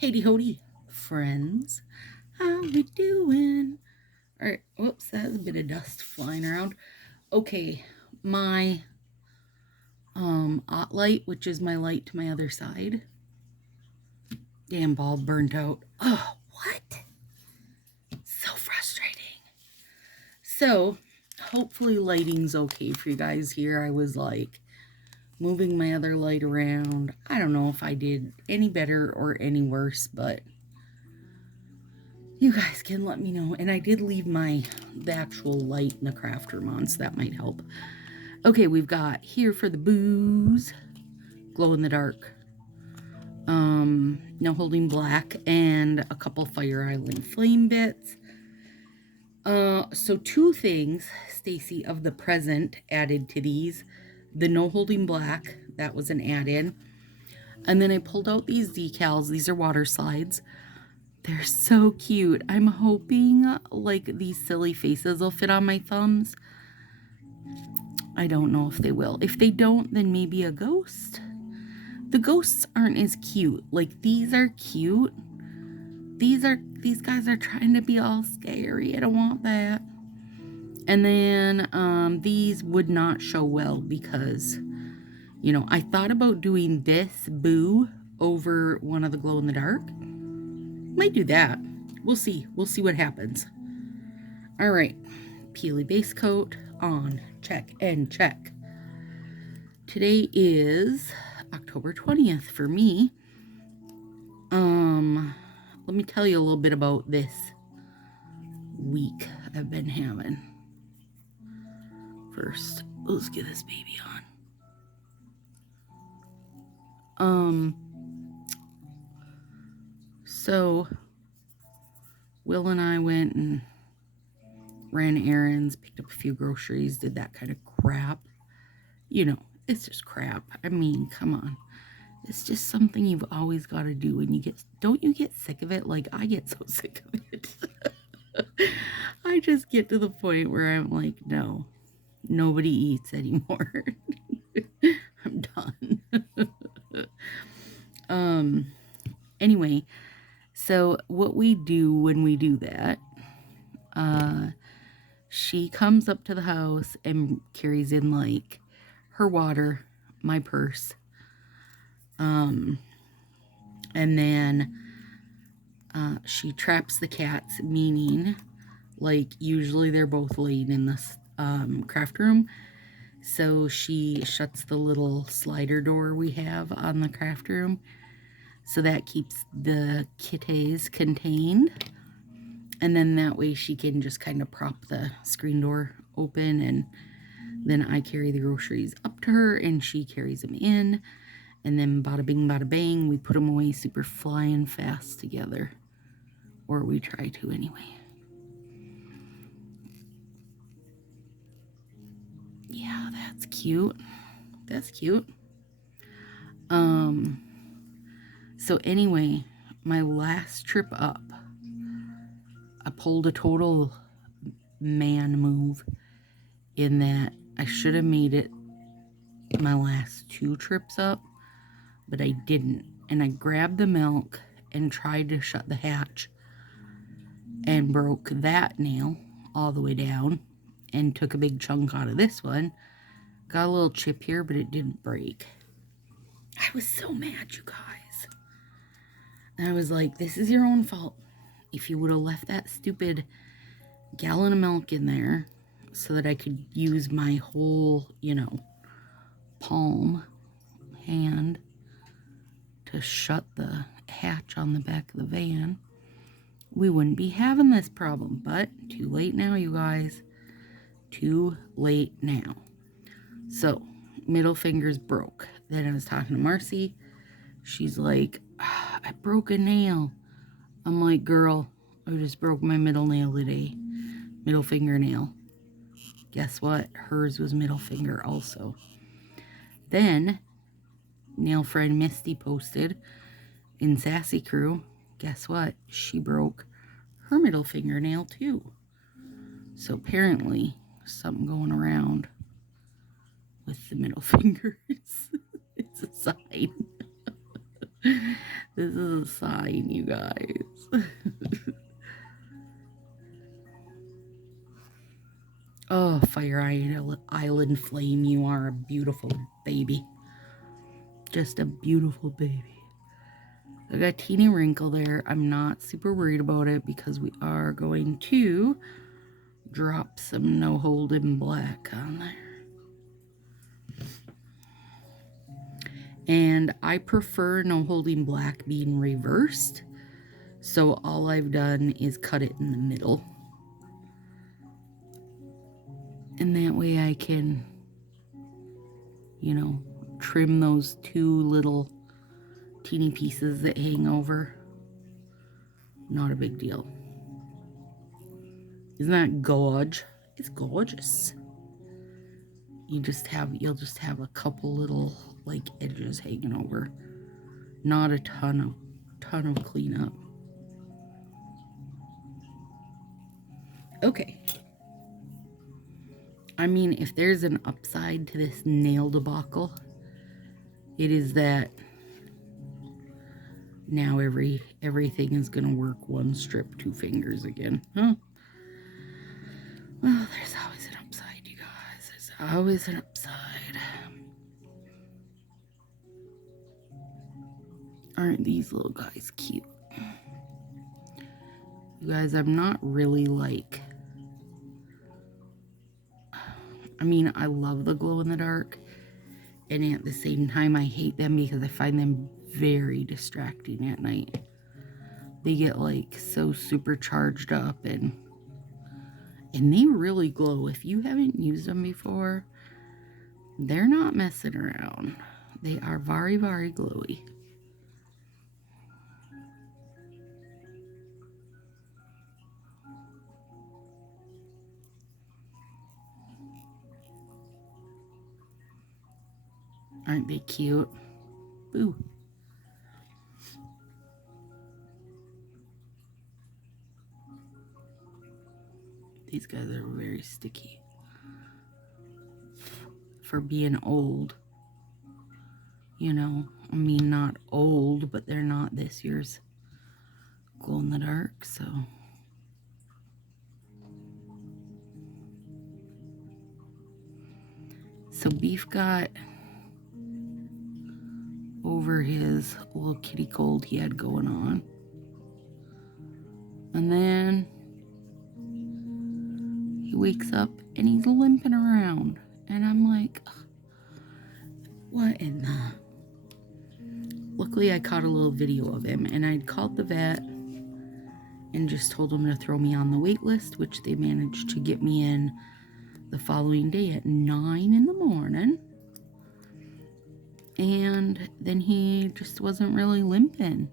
Howdy hody, friends. How we doing? Alright, whoops, that's a bit of dust flying around. Okay, my ot light, which is my light to my other side. Damn bulb burnt out. Oh, what? So frustrating. So, hopefully lighting's okay for you guys here. I was like moving my other light around. I don't know if I did any better or any worse, but you guys can let me know. And I did leave the actual light in the craft room on, so that might help. Okay, we've got here for the booze, glow in the dark, no holding black, and a couple Fire Island flame bits. So two things, Stacy, of the present added to these. The no holding black, that was an add-in. And then I pulled out these decals. These are water slides. They're so cute. I'm hoping like these silly faces will fit on my thumbs. I don't know if they will. If they don't, then maybe a ghost. The ghosts aren't as cute. Like these are cute. These guys are trying to be all scary. I don't want that. And then these would not show well because, you know, I thought about doing this boo over one of the glow in the dark. Might do that. We'll see. We'll see what happens. All right. Peely base coat on. Check and check. Today is October 20th for me. Let me tell you a little bit about this week I've been having. First, let's get this baby on. So Will and I went and ran errands, picked up a few groceries, did that kind of crap. You know, it's just crap. I mean, come on. It's just something you've always got to do, and don't you get sick of it? Like I get so sick of it. I just get to the point where I'm like, no, nobody eats anymore. I'm done. Anyway, so what we do when we do that, she comes up to the house and carries in like her water, my purse, and then she traps the cats, meaning like usually they're both laying in this craft room. So she shuts the little slider door we have on the craft room. So that keeps the kitties contained. And then that way she can just kind of prop the screen door open, and then I carry the groceries up to her and she carries them in. And then bada bing, bada bang, we put them away super flying fast together. Or we try to anyway. Yeah, that's cute. That's cute. So anyway, my last trip up, I pulled a total man move in that I should have made it my last two trips up, but I didn't. And I grabbed the milk and tried to shut the hatch and broke that nail all the way down and took a big chunk out of this one. Got a little chip here, but it didn't break. I was so mad, you guys. And I was like, this is your own fault. If you would have left that stupid gallon of milk in there so that I could use my whole, palm hand to shut the hatch on the back of the van, we wouldn't be having this problem. But too late now, you guys. Too late now. So, middle finger's broke. Then I was talking to Marcy. She's like, I broke a nail. I'm like, girl, I just broke my middle nail today. Middle fingernail. Guess what? Hers was middle finger also. Then, nail friend Misty posted in Sassy Crew. Guess what? She broke her middle fingernail too. So apparently, something going around with the middle fingers. It's a sign. This is a sign, you guys. Oh, Fire Island Flame, you are a beautiful baby. Just a beautiful baby. I got a teeny wrinkle there. I'm not super worried about it because we are going to drop some No Holding Black on there. And I prefer No Holding Black being reversed. So all I've done is cut it in the middle. And that way I can, you know, trim those two little teeny pieces that hang over. Not a big deal. Isn't that gorge? It's gorgeous. You'll just have a couple little like edges hanging over. Not a ton of cleanup. Okay. I mean, if there's an upside to this nail debacle, it is that now everything is gonna work one strip, two fingers again. Huh? Well, there's always an upside, you guys. There's always an upside. Aren't these little guys cute? You guys, I'm not really like... I mean, I love the glow in the dark. And at the same time, I hate them because I find them very distracting at night. They get like so super charged up and they really glow. If you haven't used them before, they're not messing around. They are very, very glowy. Aren't they cute? Boo. These guys are very sticky. For being old. You know, I mean, not old, but they're not this year's glow in the dark, so. So Beef got over his little kitty cold he had going on. And then he wakes up and he's limping around. And I'm like, what in the... Luckily, I caught a little video of him, and I'd called the vet and just told them to throw me on the wait list, which they managed to get me in the following day at 9 in the morning. And then he just wasn't really limping.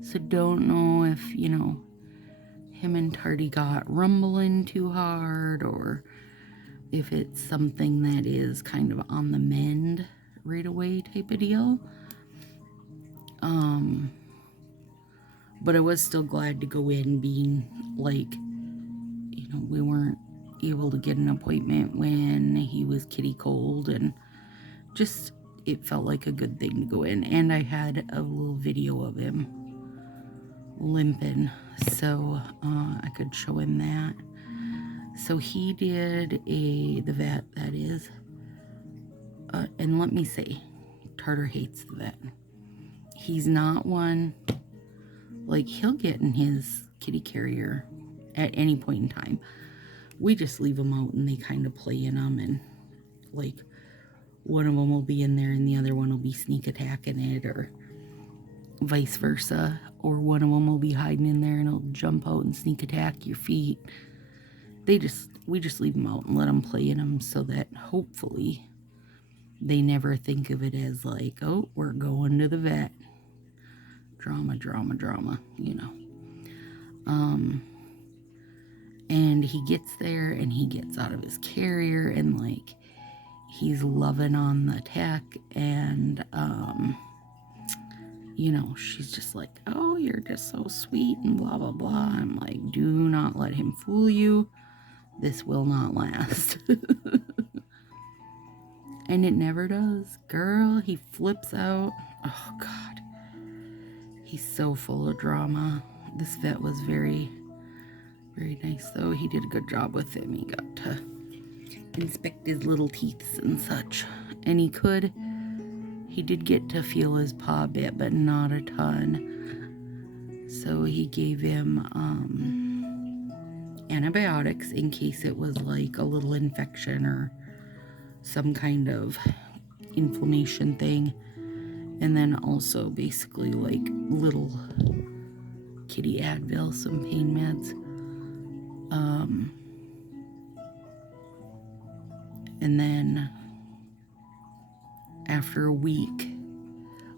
So don't know if, you know, him and Tardy got rumbling too hard, or if it's something that is kind of on the mend right away type of deal. But I was still glad to go in, being like, you know, we weren't able to get an appointment when he was kitty cold, and just, it felt like a good thing to go in. And I had a little video of him limping, so I could show him that. So he did the vet, that is. And let me say, Tartar hates the vet. He's not one, like, he'll get in his kitty carrier at any point in time. We just leave them out and they kind of play in them, and like one of them will be in there and the other one will be sneak attacking it, or vice versa. Or one of them will be hiding in there and it'll jump out and sneak attack your feet. We just leave them out and let them play in them, so that hopefully they never think of it as like, oh, we're going to the vet. Drama, drama, drama, you know. And he gets there and he gets out of his carrier and like he's loving on the tech, and you know, she's just like, oh, you're just so sweet and blah blah blah. I'm like, do not let him fool you. This will not last. And it never does. Girl, he flips out. Oh God. He's so full of drama. This vet was very, very nice, though. He did a good job with him. He got to inspect his little teeth and such. And he did get to feel his paw a bit, but not a ton. So he gave him antibiotics in case it was like a little infection or some kind of inflammation thing. And then also basically like little kitty Advil, some pain meds. And then after a week,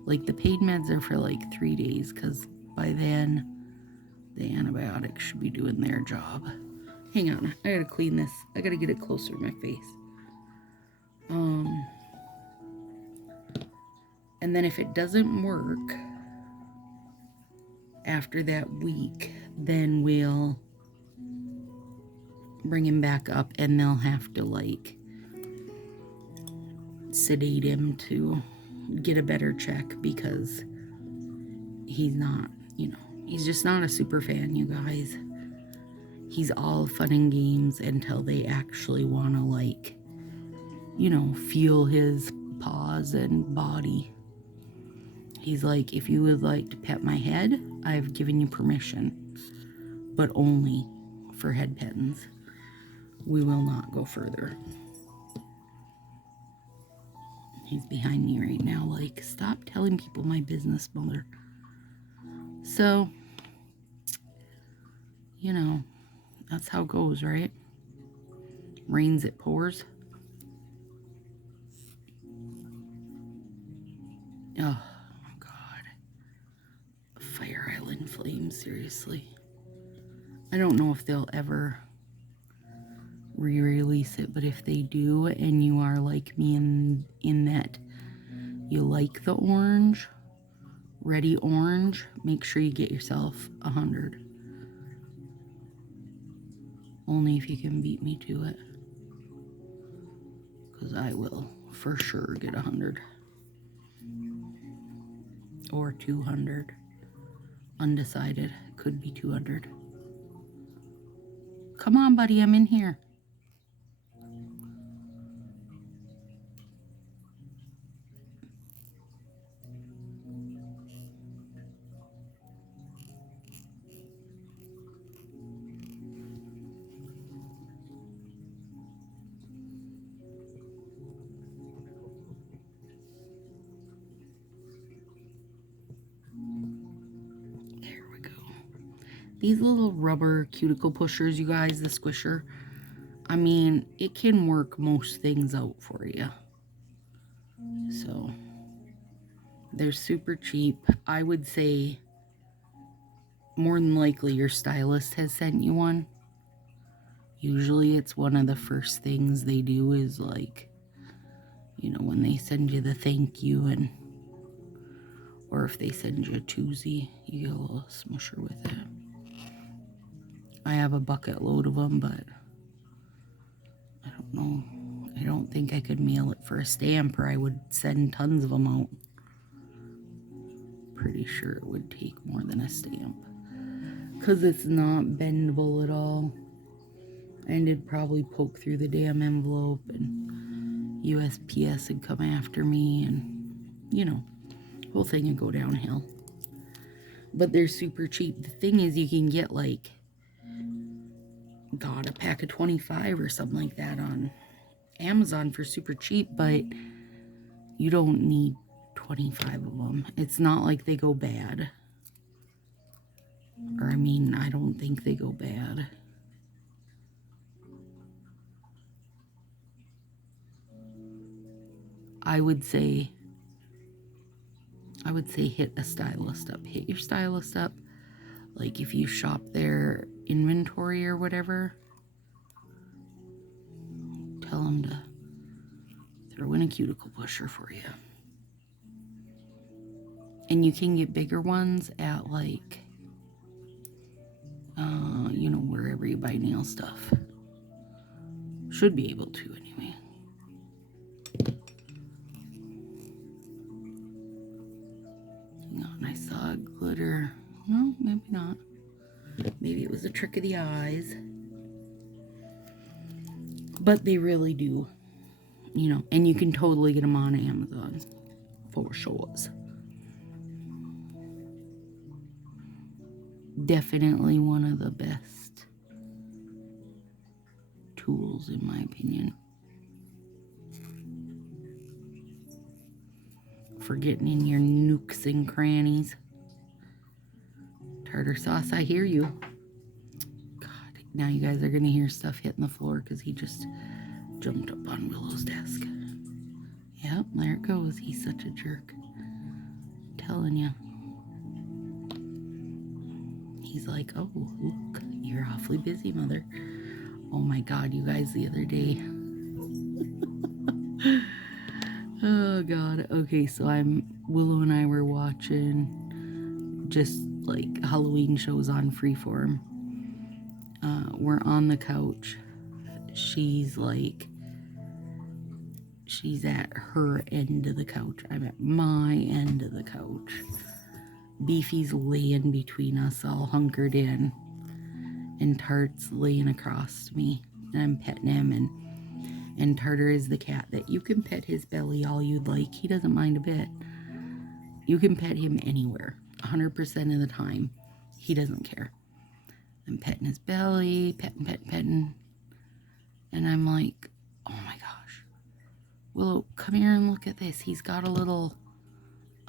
like the pain meds are for like 3 days, because by then the antibiotics should be doing their job. Hang on, I gotta clean this. I gotta get it closer to my face. And then if it doesn't work after that week, then we'll bring him back up and they'll have to like sedate him to get a better check, because he's not, he's just not a super fan, you guys. He's all fun and games until they actually want to like, feel his paws and body. He's like, if you would like to pet my head, I've given you permission, but only for head pets. We will not go further. He's behind me right now, like, stop telling people my business, mother. So, that's how it goes, right? Rains, it pours. Oh, God. Fire Island Flames, seriously. I don't know if they'll ever re-release it, but if they do, and you are like me in that you like the orange, ready orange, make sure you get yourself 100. Only if you can beat me to it, because I will for sure get 100 or 200. Undecided. Could be 200. Come on, buddy, I'm in here. There we go. These little rubber cuticle pushers, you guys, the squisher, I mean, it can work most things out for you. So, they're super cheap. I would say more than likely your stylist has sent you one. Usually it's one of the first things they do is like, when they send you the thank you, or if they send you a twosie, you get a little smusher with it. I have a bucket load of them, but I don't know. I don't think I could mail it for a stamp, or I would send tons of them out. Pretty sure it would take more than a stamp, because it's not bendable at all. And it'd probably poke through the damn envelope, and USPS would come after me, and, whole thing would go downhill. But they're super cheap. The thing is, you can get like, God, a pack of 25 or something like that on Amazon for super cheap, but you don't need 25 of them. It's not like they go bad. Or, I mean, I don't think they go bad. I would say hit a stylist up. Hit your stylist up. Like if you shop their inventory or whatever, tell them to throw in a cuticle pusher for you. And you can get bigger ones at like, wherever you buy nail stuff. Should be able to anyway. Hang on, I saw glitter. No, maybe not. Maybe it was a trick of the eyes. But they really do, you know, and you can totally get them on Amazon for sure. Definitely one of the best tools, in my opinion, for getting in your nooks and crannies. Tartar sauce, I hear you. God, now you guys are going to hear stuff hitting the floor because he just jumped up on Willow's desk. Yep, there it goes. He's such a jerk. I'm telling you. He's like, oh, look, you're awfully busy, Mother. Oh my God, you guys, the other day. Oh God. Okay, so Willow and I were watching just like Halloween shows on Freeform. We're on the couch. She's at her end of the couch. I'm at my end of the couch. Beefy's laying between us, all hunkered in, and Tart's laying across me, and I'm petting him, and Tartar is the cat that you can pet his belly all you'd like. He doesn't mind a bit. You can pet him anywhere, 100% of the time. He doesn't care. I'm petting his belly, petting, and I'm like, oh my gosh, Willow, come here and look at this. He's got a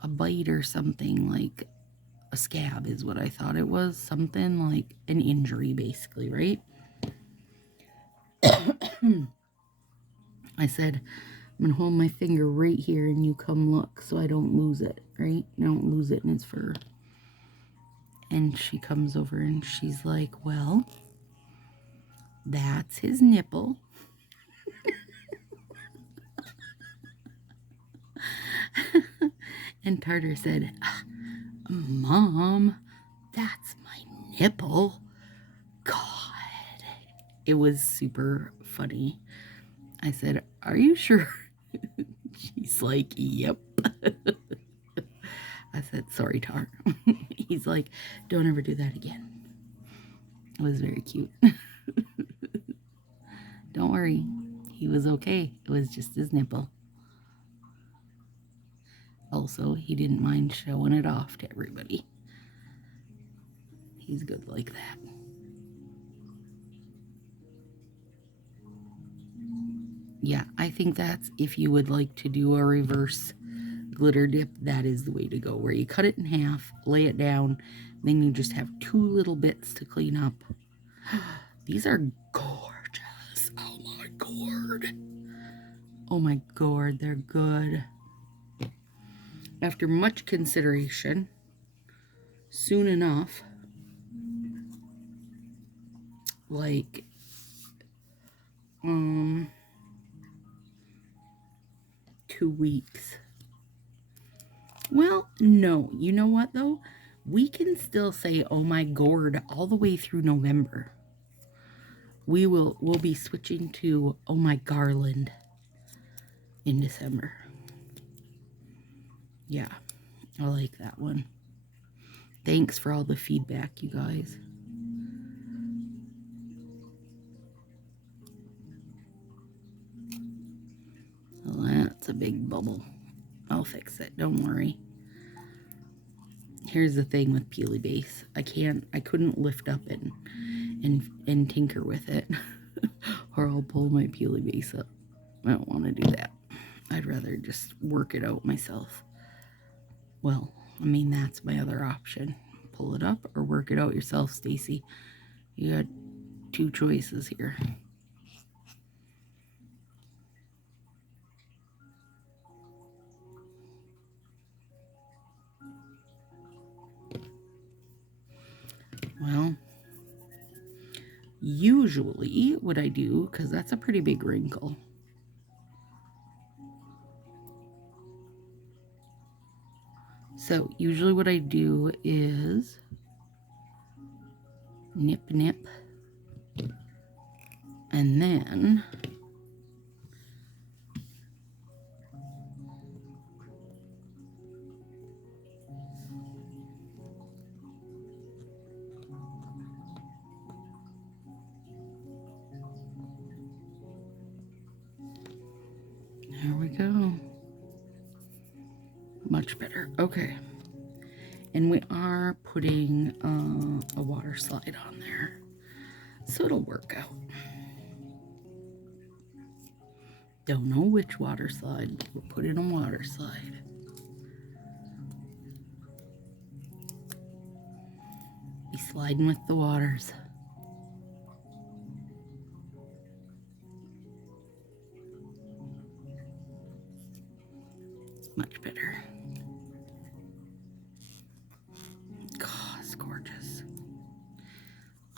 bite or something, like a scab is what I thought it was. Something like an injury, basically, right? I said, I'm going to hold my finger right here and you come look so I don't lose it, right? I don't lose it in its fur. And she comes over and she's like, well, that's his nipple. And Tartar said, Mom, that's my nipple. God. It was super funny. I said, are you sure? She's like, yep. I said, sorry, Tar. He's like, don't ever do that again. It was very cute. Don't worry. He was okay. It was just his nipple. Also, he didn't mind showing it off to everybody. He's good like that. Yeah, I think that's, if you would like to do a reverse glitter dip, that is the way to go, where you cut it in half, lay it down, then you just have 2 little bits to clean up. These are gorgeous. Oh my God. Oh my God, they're good. After much consideration, soon enough, like, 2 weeks. Well, no. You know what, though? We can still say, oh my gourd, all the way through November. We'll be switching to, oh my garland, in December. Yeah, I like that one. Thanks for all the feedback, you guys. Well, that's a big bubble. I'll fix it, don't worry. Here's the thing with Peely Base. I couldn't lift up and tinker with it. Or I'll pull my Peely Base up. I don't want to do that. I'd rather just work it out myself. Well, I mean, that's my other option. Pull it up or work it out yourself, Stacy. You got 2 choices here. Well, usually what I do, because that's a pretty big wrinkle. So usually what I do is nip, and then Much better. Okay. And we are putting a water slide on there. So it'll work out. Don't know which water slide, but we'll put in a water slide. Be sliding with the waters. Much better. God, it's gorgeous.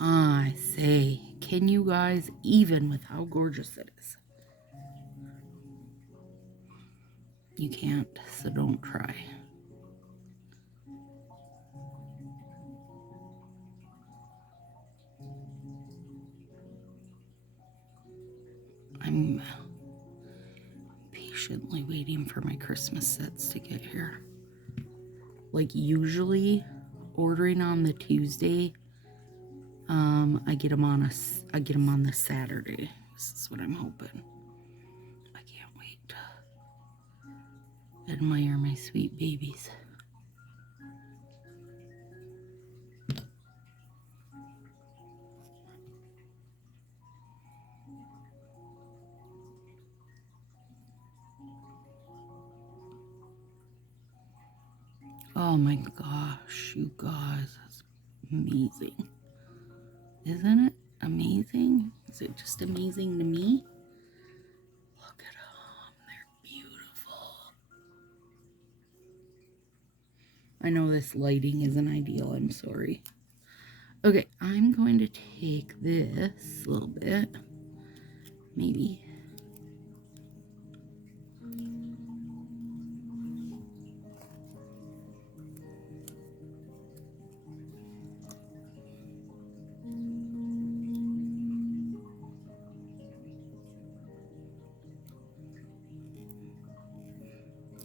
I say, can you guys even with how gorgeous it is? You can't, so don't try. I'm patiently waiting for my Christmas sets to get here. Like usually ordering on the Tuesday, I get them on the Saturday. This is what I'm hoping. I can't wait to admire my sweet babies. Oh my gosh, you guys, that's amazing. Isn't it amazing? Is it just amazing to me? Look at them, they're beautiful. I know this lighting isn't ideal, I'm sorry. Okay, I'm going to take this a little bit, maybe.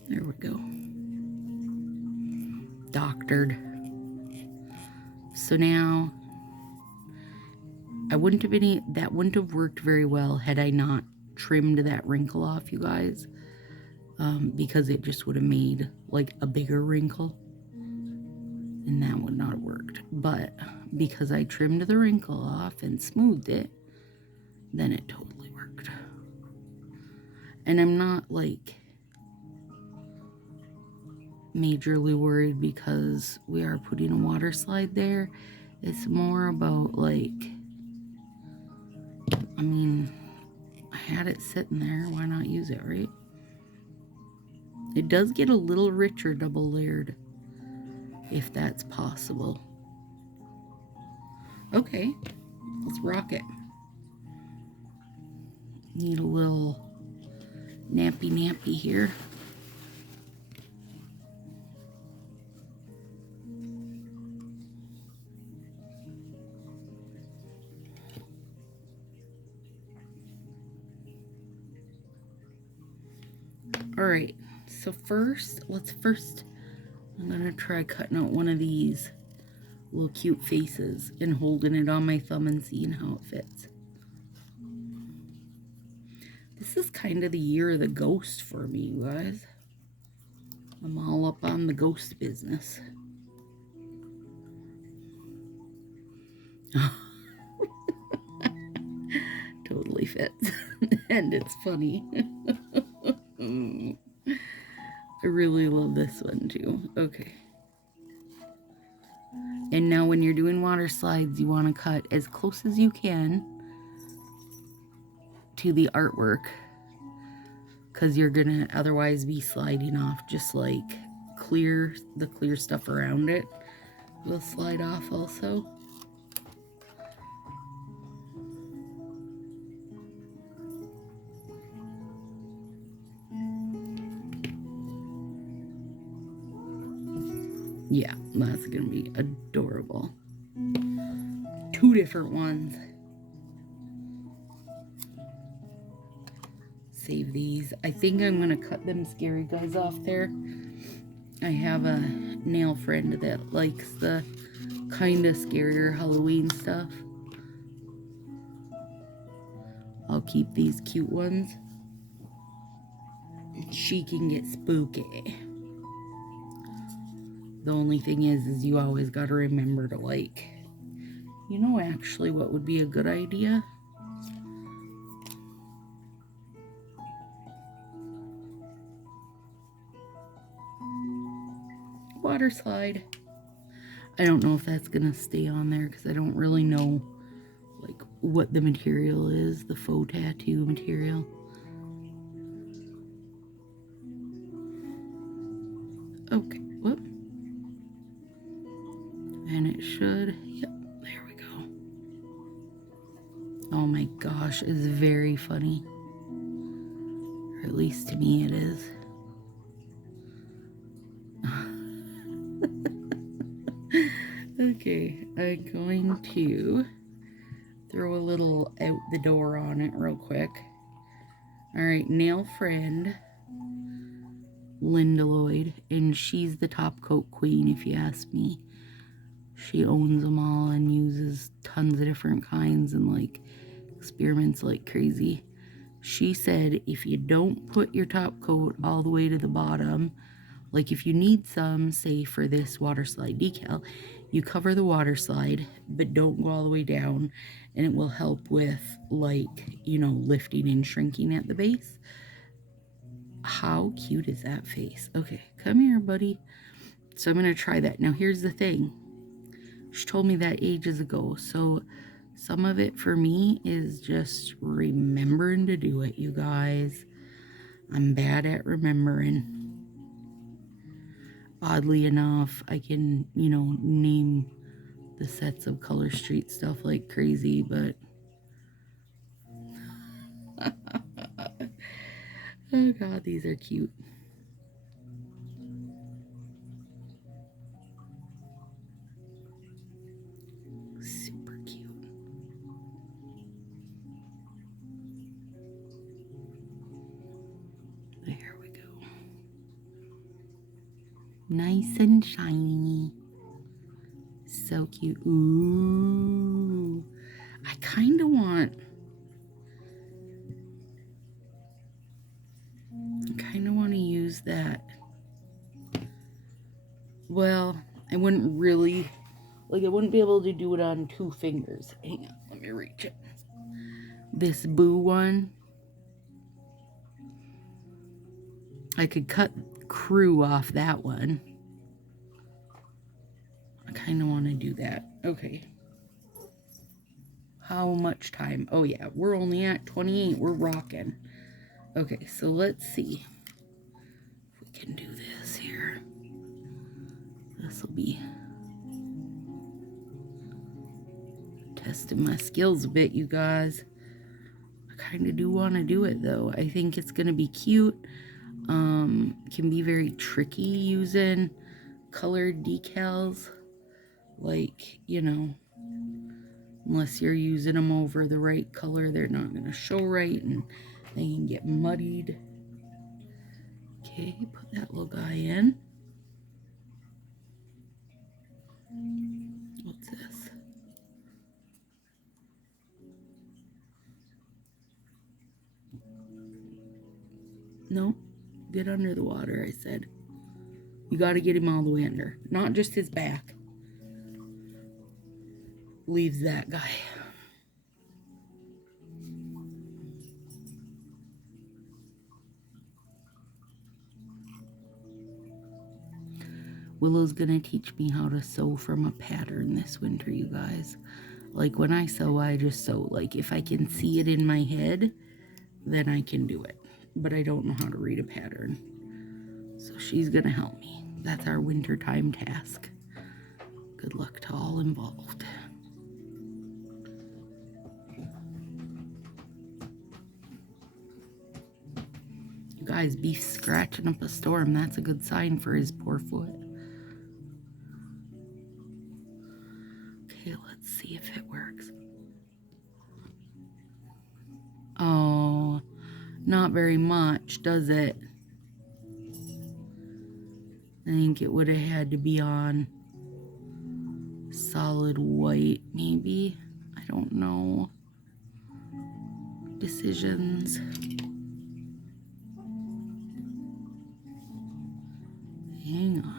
There we go. Doctored. So now, that wouldn't have worked very well had I not trimmed that wrinkle off, you guys. Because it just would have made like a bigger wrinkle. And that would not have worked. But because I trimmed the wrinkle off and smoothed it, then it totally worked. And I'm not like majorly worried because we are putting a water slide there. It's more about like, I mean, I had it sitting there, why not use it, right? It does get a little richer double layered if that's possible. Okay, let's rock it. Need a little nappy here. All right, so I'm gonna try cutting out one of these little cute faces and holding it on my thumb and seeing how it fits. This is kind of the year of the ghost for me, you guys. I'm all up on the ghost business. Totally fits. And it's funny. I really love this one too. Okay. And now when you're doing water slides, you want to cut as close as you can to the artwork, because you're gonna otherwise be sliding off. Just like the clear stuff around it will slide off also. Yeah, that's gonna be adorable. 2 different ones. Save these. I think I'm gonna cut them scary guys off there. I have a nail friend that likes the kind of scarier Halloween stuff. I'll keep these cute ones. She can get spooky. The only thing is you always got to remember to, like, you know, actually what would be a good idea? Water slide. I don't know if that's going to stay on there because I don't really know, like, what the material is, the faux tattoo material. Okay, whoop. And it should, yep, there we go. Oh my gosh, it's very funny. Or at least to me it is. Okay, I'm going to throw a little out the door on it real quick. Alright, nail friend, Linda Lloyd, and she's the top coat queen if you ask me. She owns them all and uses tons of different kinds and, like, experiments like crazy. She said if you don't put your top coat all the way to the bottom, like if you need some, say for this water slide decal, you cover the water slide, but don't go all the way down, and it will help with, like, you know, lifting and shrinking at the base. How cute is that face? Okay, come here, buddy. So I'm going to try that. Now, here's the thing. She told me that ages ago, so some of it for me is just remembering to do it, you guys. I'm bad at remembering. Oddly enough, I can, you know, name the sets of Color Street stuff like crazy, but oh god, these are cute. Super cute. There we go. Nice and shiny. So cute. Ooh. I kind of want to use that. Well, I wouldn't really, like, I wouldn't be able to do it on 2 fingers. Hang on, let me reach it. This Boo one, I could cut crew off that one. I kind of want to do that. Okay. How much time? Oh yeah, we're only at 28. We're rocking. Okay, so let's see if we can do this here. This will be testing my skills a bit, you guys. I kind of do want to do it though. I think it's going to be cute. Can be very tricky using colored decals. Like, you know, unless you're using them over the right color, they're not going to show right and they can get muddied. Okay, put that little guy in. What's this? No, get under the water, I said. You got to get him all the way under, not just his back. Leaves that guy. Willow's gonna teach me how to sew from a pattern this winter, you guys. Like, when I sew, I just sew. Like, if I can see it in my head, then I can do it. But I don't know how to read a pattern. So she's gonna help me. That's our wintertime task. Good luck to all involved. You guys, Beef's scratching up a storm. That's a good sign for his poor foot. Okay, let's see if it works. Oh, not very much, does it? I think it would have had to be on solid white, maybe. I don't know. Decisions. Hang on.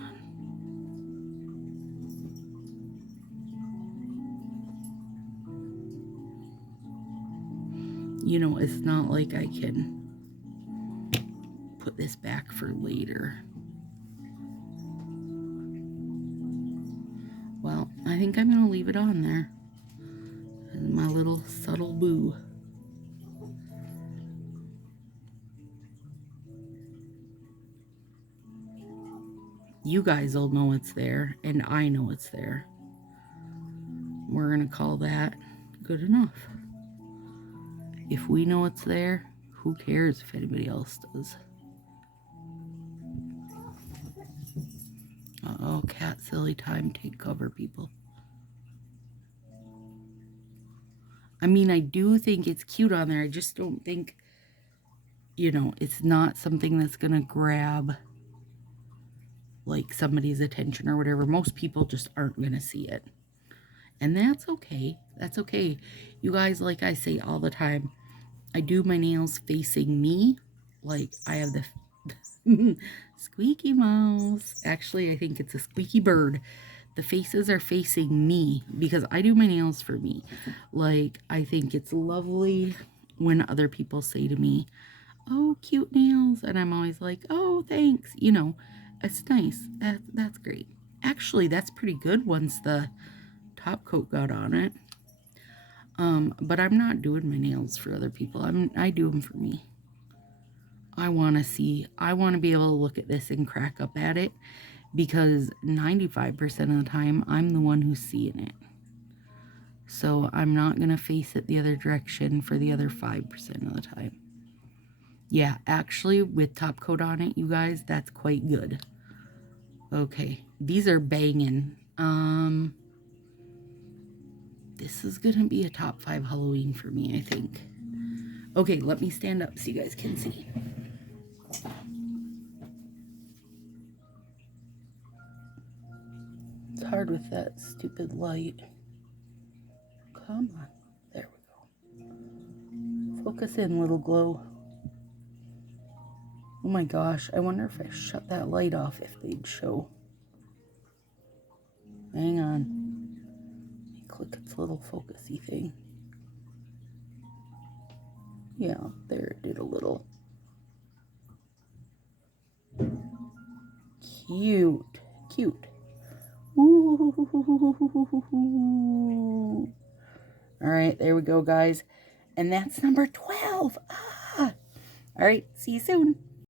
you know, it's not like I can put this back for later. Well, I think I'm going to leave it on there. My little subtle boo. You guys will know it's there, and I know it's there. We're going to call that good enough. If we know it's there, who cares if anybody else does? Uh-oh, cat silly time. Take cover, people. I mean, I do think it's cute on there. I just don't think, you know, it's not something that's going to grab, like, somebody's attention or whatever. Most people just aren't going to see it. And that's okay. That's okay. You guys, like I say all the time, I do my nails facing me. Like, I have the squeaky mouse. Actually, I think it's a squeaky bird. The faces are facing me because I do my nails for me. Like, I think it's lovely when other people say to me, oh, cute nails. And I'm always like, oh, thanks. You know, it's nice. That's great. Actually, that's pretty good once the top coat got on it. But I'm not doing my nails for other people. I do them for me. I want to be able to look at this and crack up at it because 95% of the time I'm the one who's seeing it. So I'm not going to face it the other direction for the other 5% of the time. Yeah, actually with top coat on it, you guys, that's quite good. Okay, these are banging. This is going to be a top 5 Halloween for me, I think. Okay, let me stand up so you guys can see. It's hard with that stupid light. Come on. There we go. Focus in, little glow. Oh my gosh, I wonder if I shut that light off if they'd show. Hang on. Let me click its little focusy thing. Yeah, there it did a little. Cute. Cute. Ooh. All right, there we go, guys. And that's number 12. Ah. All right, see you soon.